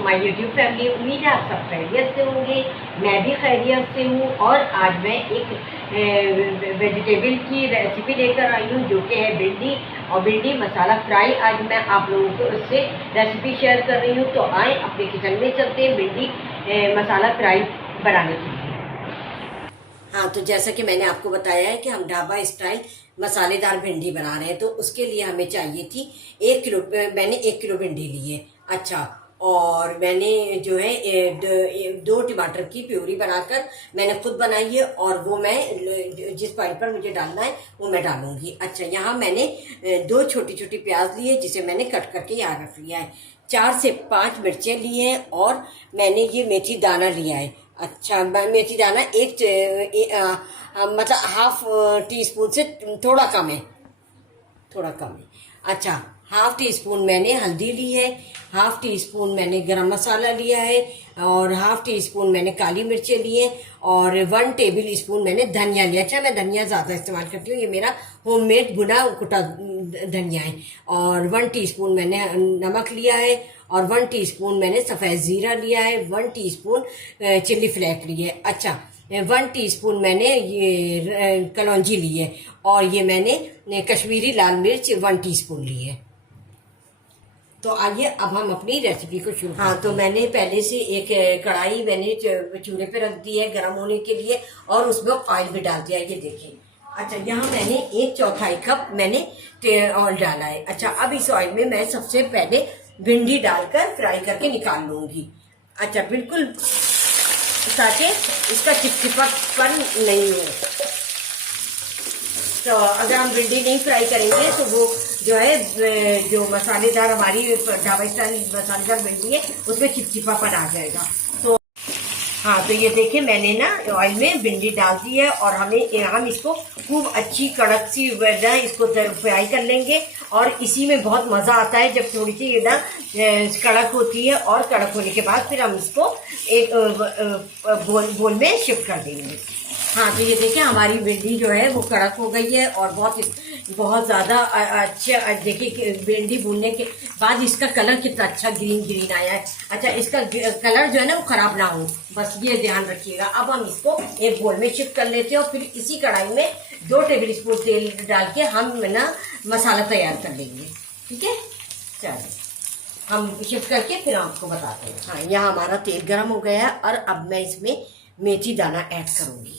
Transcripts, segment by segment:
To my YouTube family. उम्मीद है आप सब खैरियत से होंगे, मैं भी खैरियत से हूँ। और आज मैं एक वेजिटेबल की रेसिपी लेकर आई हूँ जो कि है भिंडी और भिंडी मसाला फ्राई। आज मैं आप लोगों को उससे रेसिपी शेयर कर रही हूँ। तो आए अपने किचन में चलते हैं भिंडी मसाला फ्राई बनाने के लिए। हाँ, तो जैसा कि मैंने आपको बताया है कि हम ढाबा स्टाइल मसालेदार भिंडी बना रहे हैं, तो उसके लिए हमें चाहिए थी 1 किलो। मैंने 1 किलो भिंडी ली है। अच्छा, और मैंने जो है 2 टमाटर की प्यूरी बनाकर मैंने खुद बनाई है, और वो मैं जिस पॉइंट पर मुझे डालना है वो मैं डालूंगी। अच्छा, यहाँ मैंने 2 छोटी छोटी प्याज ली है जिसे मैंने कट करके यहाँ रख लिया है। 4 से 5 मिर्चें ली हैं, और मैंने ये मेथी दाना लिया है। अच्छा, मेथी दाना मतलब हाफ टी स्पून से थोड़ा कम है, थोड़ा कम है। अच्छा, हाफ टी स्पून मैंने हल्दी ली है, हाफ टी स्पून मैंने गरम मसाला लिया है, और हाफ टी स्पून मैंने काली मिर्चें ली है, और 1 टेबल स्पून मैंने धनिया लिया। अच्छा, मैं धनिया ज़्यादा इस्तेमाल करती हूँ, ये मेरा होममेड भुना कुटा धनिया है। और 1 टीस्पून मैंने नमक लिया है, और 1 टीस्पून मैंने सफ़ेद ज़ीरा लिया है, 1 टीस्पून चिल्ली फ्लेक्स ली है। अच्छा, 1 टीस्पून मैंने ये कलौंजी ली है, और ये मैंने कश्मीरी लाल मिर्च 1 टीस्पून ली है। तो आइए अब हम अपनी रेसिपी को शुरू। हाँ, तो मैंने पहले से एक कढ़ाई मैंने चूल्हे पे रख दी है गर्म होने के लिए, और उसमें ऑयल भी डाल दिया है, ये देखिए। अच्छा, यहाँ मैंने 1/4 कप मैंने ऑयल डाला है। अच्छा, अब इस ऑयल में मैं सबसे पहले भिंडी डालकर फ्राई करके निकाल लूंगी। अच्छा, बिल्कुल ताकि इसका चिपचिपापन नहीं हो। तो अगर हम भिंडी नहीं फ्राई करेंगे तो वो जो है जो मसालेदार हमारी ढाबा स्टाइल मसालेदार भिंडी है उसमें चिपचिपापन आ जाएगा। तो हाँ, तो ये देखिए मैंने ना ऑयल में भिंडी डाल दी है, और हम इसको खूब अच्छी कड़क सी इसको फ्राई कर लेंगे। और इसी में बहुत मज़ा आता है जब थोड़ी सी ये ना कड़क होती है, और कड़क होने के बाद फिर हम इसको एक बोल में शिफ्ट कर देंगे। हाँ, तो ये देखिए हमारी भिंडी जो है वो कड़क हो गई है, और बहुत ज़्यादा अच्छा। देखिए भिंडी भूनने के बाद इसका कलर कितना अच्छा ग्रीन आया है। अच्छा, इसका कलर जो है ना वो ख़राब ना हो, बस ये ध्यान रखिएगा। अब हम इसको एक बोल में शिफ्ट कर लेते हैं, और फिर इसी कढ़ाई में 2 टेबल स्पून तेल डाल के हम ना मसाला तैयार कर लेंगे। ठीक है, चलिए हम शिफ्ट करके फिर आपको बताते हैं। हाँ, यहाँ हमारा तेल गर्म हो गया है, और अब मैं इसमें मेथी दाना ऐड करूँगी।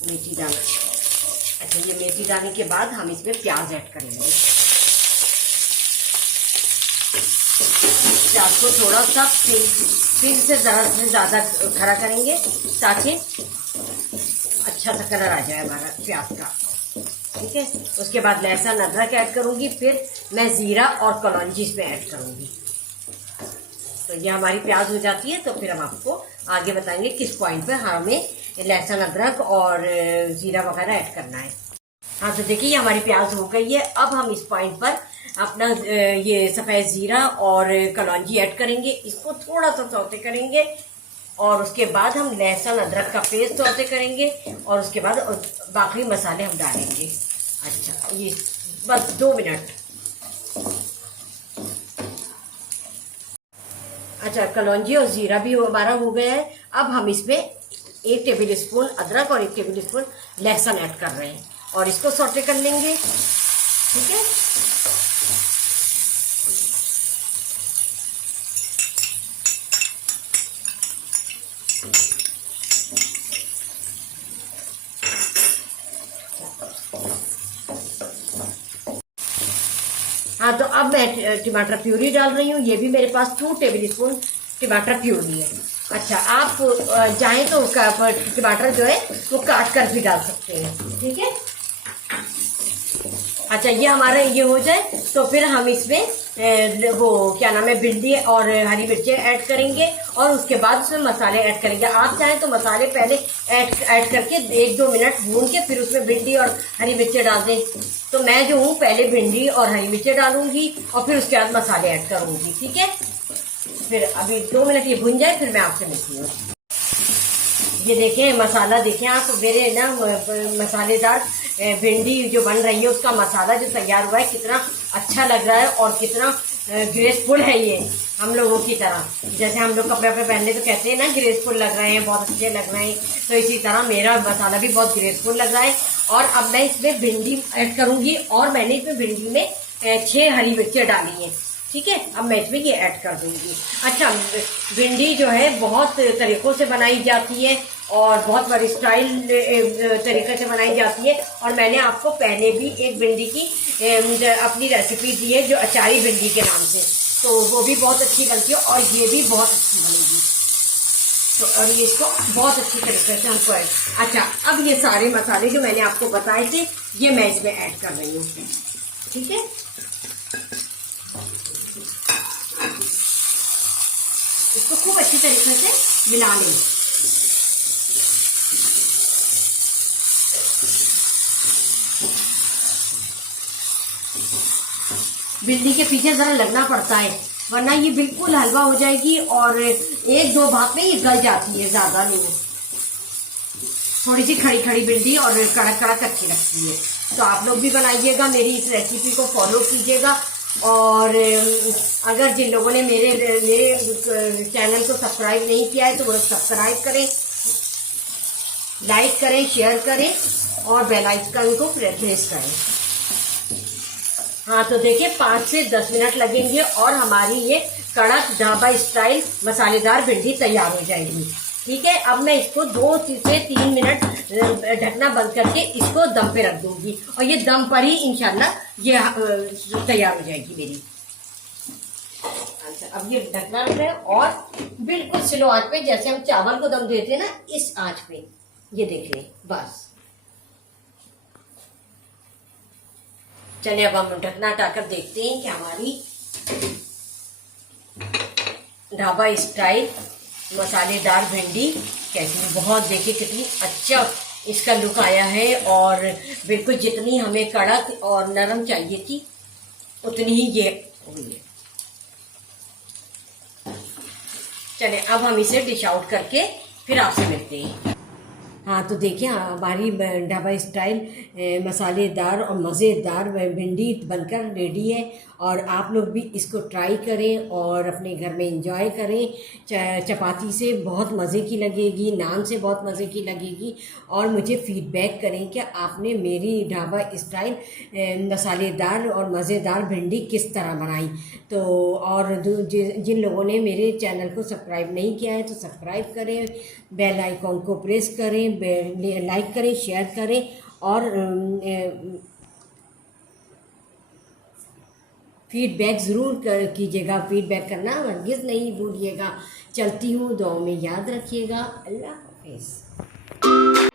मेथी दाना। अच्छा, ये मेथी दाने के बाद हम इसमें प्याज ऐड करेंगे। प्याज को थोड़ा सा फिर से ज़्यादा खड़ा करेंगे ताकि अच्छा सा कलर आ जाए हमारा प्याज का। ठीक है, उसके बाद लहसुन अदरक ऐड करूँगी, फिर मैं ज़ीरा और कलौंजी इसमें ऐड करूँगी। तो ये हमारी प्याज हो जाती है, तो फिर हम आपको आगे बताएंगे किस पॉइंट पे हमें लहसुन अदरक और जीरा वगैरह ऐड करना है। हाँ, तो देखिए हमारी प्याज हो गई है। अब हम इस पॉइंट पर अपना ये सफ़ेद ज़ीरा और कलौंजी ऐड करेंगे, इसको थोड़ा सा सौते करेंगे, और उसके बाद हम लहसुन अदरक का पेस्ट सौते करेंगे, और उसके बाद बाकी मसाले हम डालेंगे। अच्छा, ये बस 2 मिनट। अच्छा, कलौंजी और ज़ीरा भी हमारा हो गया है। अब हम इसमें 1 टेबल स्पून अदरक और 1 टेबल स्पून लहसुन ऐड कर रहे हैं, और इसको सौटे कर लेंगे। ठीक है, हाँ, तो अब मैं टमाटर प्यूरी डाल रही हूँ। ये भी मेरे पास 2 टेबल स्पून टमाटर प्यूरी है। अच्छा, आप चाहें तो टमाटर जो है वो काट कर भी डाल सकते हैं। ठीक है, अच्छा, ये हमारा ये हो जाए तो फिर हम इसमें वो क्या नाम है भिंडी और हरी मिर्चें ऐड करेंगे, और उसके बाद उसमें मसाले ऐड करेंगे। आप चाहें तो मसाले पहले ऐड करके 1-2 मिनट भून के फिर उसमें भिंडी और हरी मिर्चें डाल दें। तो मैं जो हूँ पहले भिंडी और हरी मिर्चें डालूंगी, और फिर उसके बाद मसाले ऐड करूँगी। ठीक है, फिर अभी 2 मिनट ये भून जाए, फिर मैं आपसे मिलती हूँ। ये देखें मसाला, देखें आप मेरे ना मसालेदार भिंडी जो बन रही है उसका मसाला जो तैयार हुआ है कितना अच्छा लग रहा है और कितना ग्रेसफुल है ये हम लोगों की तरह। जैसे हम लोग कपड़े पहनने तो कहते हैं ना ग्रेसफुल लग रहे हैं, बहुत अच्छे लग रहे हैं, तो इसी तरह मेरा मसाला भी बहुत ग्रेसफुल लग रहा है। और अब मैं इसमें भिंडी ऐड करूँगी और मैंने इसमें भिंडी में 6 हरी मिर्चें डाली हैं। ठीक है, अब मैं इसमें ये ऐड कर दूंगी। अच्छा, भिंडी जो है बहुत तरीक़ों से बनाई जाती है और बहुत वर्सटाइल तरीके से बनाई जाती है, और मैंने आपको पहले भी एक भिंडी की अपनी रेसिपी दी है जो अचारी भिंडी के नाम से, तो वो भी बहुत अच्छी बनती है और ये भी बहुत अच्छी बनेगी। तो और ये इसको बहुत अच्छी तरीके से हमको ऐड। अच्छा, अब ये सारे मसाले जो मैंने आपको बताए थे ये मैं इसमें ऐड कर रही हूँ। ठीक है, इसको खूब अच्छी तरीके से मिला लें। भिंडी के पीछे जरा लगना पड़ता है वरना ये बिल्कुल हलवा हो जाएगी और 1-2 भाग में ये गल जाती है, ज्यादा नहीं। थोड़ी सी खड़ी खड़ी भिंडी और कड़क कड़क अच्छी लगती है। तो आप लोग भी बनाइएगा, मेरी इस रेसिपी को फॉलो कीजिएगा। और अगर जिन लोगों ने मेरे चैनल को सब्सक्राइब नहीं किया है तो वो सब्सक्राइब करें, लाइक करें, शेयर करें और बेल आइकन को प्रेस करें। हाँ, तो देखिए 5 से 10 मिनट लगेंगे और हमारी ये कड़क ढाबा स्टाइल मसालेदार भिंडी तैयार हो जाएगी। ठीक है, अब मैं इसको 2 से 3 मिनट ढकना बंद करके इसको दम पे रख दूंगी और ये दम पर ही इंशाल्लाह ये तैयार हो जाएगी मेरी। अच्छा, अब ये ढकना है और बिल्कुल स्लो आंच पे, जैसे हम चावल को दम देते हैं ना, इस आंच पे ये देख लें बस। चलिए अब हम ढकना हटाकर देखते हैं कि हमारी ढाबा स्टाइल मसालेदार भिंडी कैसी। बहुत देखिए कितनी अच्छा इसका लुक आया है और बिल्कुल जितनी हमें कड़क और नरम चाहिए थी उतनी ही ये हुई है। चलिए अब हम इसे डिश आउट करके फिर आपसे मिलते हैं। हाँ, तो देखिए हमारी ढाबा स्टाइल मसालेदार और मज़ेदार भिंडी बनकर रेडी है और आप लोग भी इसको ट्राई करें और अपने घर में एंजॉय करें। चपाती से बहुत मज़े की लगेगी, नान से बहुत मज़े की लगेगी और मुझे फीडबैक करें कि आपने मेरी ढाबा स्टाइल मसालेदार और मज़ेदार भिंडी किस तरह बनाई। तो और जिन लोगों ने मेरे चैनल को सब्सक्राइब नहीं किया है तो सब्सक्राइब करें, बेल आइकॉन को प्रेस करें, लाइक करें, शेयर करें और फीडबैक ज़रूर कीजिएगा। फीडबैक करना हरगिज़ नहीं भूलिएगा। चलती हूँ, दुआओं में याद रखिएगा। अल्लाह हाफिज़।